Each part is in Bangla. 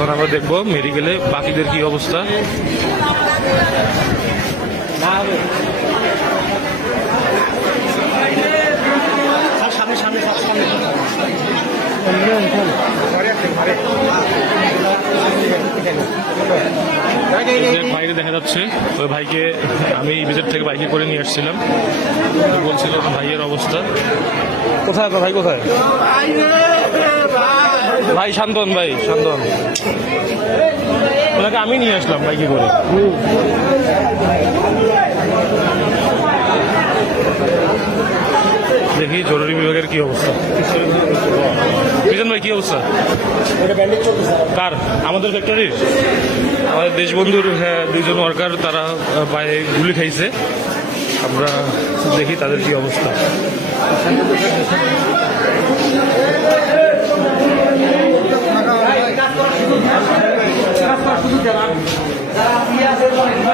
এখন আমরা দেখব মেডিকেলে বাকিদের কি অবস্থা। বাইরে দেখা যাচ্ছে, ওই ভাইকে আমি ভিতর থেকে বাইকে করে নিয়ে আসছিলাম। বলছিল ভাইয়ের অবস্থা। কোথায় ভাই, কোথায়? ভাই শান্তন ভাই শান্তন। ওনাকে আমি নিয়ে আসলাম ভাই কি করে? দেখি জরুরি বিভাগের কি অবস্থা। বিজন ভাই কি অবস্থা? কার? আমাদের ফ্যাক্টরির আমাদের দেশবন্ধুর হ্যাঁ, দুইজন ওয়ার্কার তারা পায়ে গুলি খাইছে। আমরা দেখি তাদের কি অবস্থা কি কি অবস্থা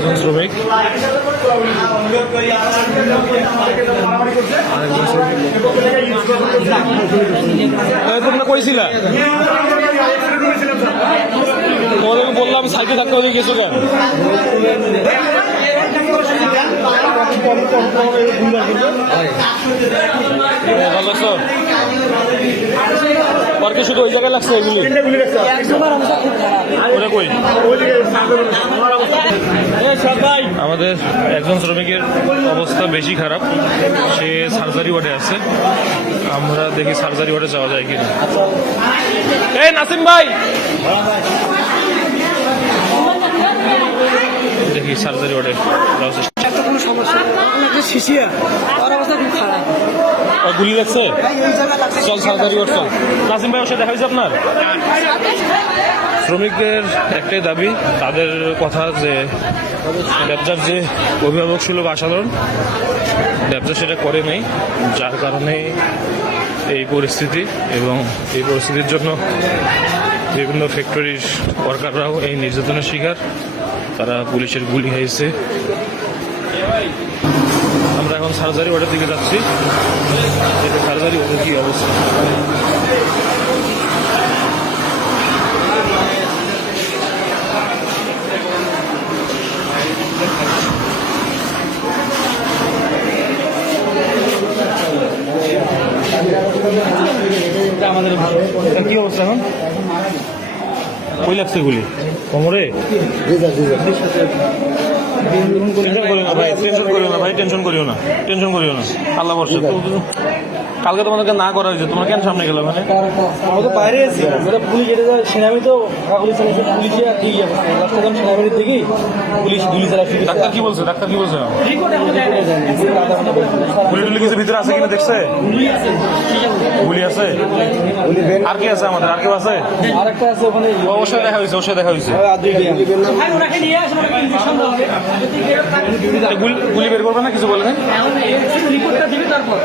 একজন শ্রমিক। তোমরা বললাম সাইকেল থাকতে ওদিকে গেছো কেন? ভালো আছো? পার্কে শুধু ওই জায়গায় লাগছে এগুলি ওটা কই? আমাদের একজন শ্রমিকের অবস্থা বেশি খারাপ। সে সার্জারি ওয়ার্ডে আছে। আমরা দেখি সার্জারি ওয়ার্ডে যাওয়া যায় কিনা। এই নাসিম ভাই! দেখি সার্জারি ওয়ার্ডে একটা কোনো সমস্যা শিশিয়া, তার অবস্থা খুব খারাপ। গুলি লাগছে? চল ওয়ার্ড চল। নাসিম ভাই দেখা হয়েছে আপনার? শ্রমিকদের একটাই দাবি, তাদের কথা যে ব্যবসার যে অভিভাবক সুলভ আসাদন ব্যবসা সেটা করে নেই, যার কারণে এই পরিস্থিতি এবং এই পরিস্থিতির জন্য বিভিন্ন ফ্যাক্টরির ওয়ার্কাররাও এই নির্যাতনের শিকার। তারা পুলিশের গুলি খাইছে। এখন সার্জারি ওয়ার্ডের দিকে যাচ্ছি। এটা সার্জারি ওয়ার্ডের কি অবস্থা? আমাদের কি অবস্থা এখন? কই লাগছে গুলি কোমরে? টেনশন করিও না ভাই টেনশন করিও না ভাই টেনশন করিও না টেনশন করিও না। আল্লাহ বর্ষে কালকে তোমাদেরকে না করা হয়েছে তোমরা কেন সামনে গেলে মানে? আমরা তো বাইরে আছি যেটা পুলিশ এটা যায় সেনামি তো পুলিশ আর ঠিক রাস্তা গুলি ডাক্তার কি বলছে ডাক্তার কি বলছে? গুলি টুলি কিছু ভিতরে আছে কিনা দেখছে? গুলি আছে আর কি আছে আমাদের আর কেউ আছে? আরেকটা আছে ওখানে। ও, দেখা হয়েছে সাথে দেখা হয়েছে। গুলি বের করবে না কিছু বলবেন রিপোর্টটা দিবে তারপর।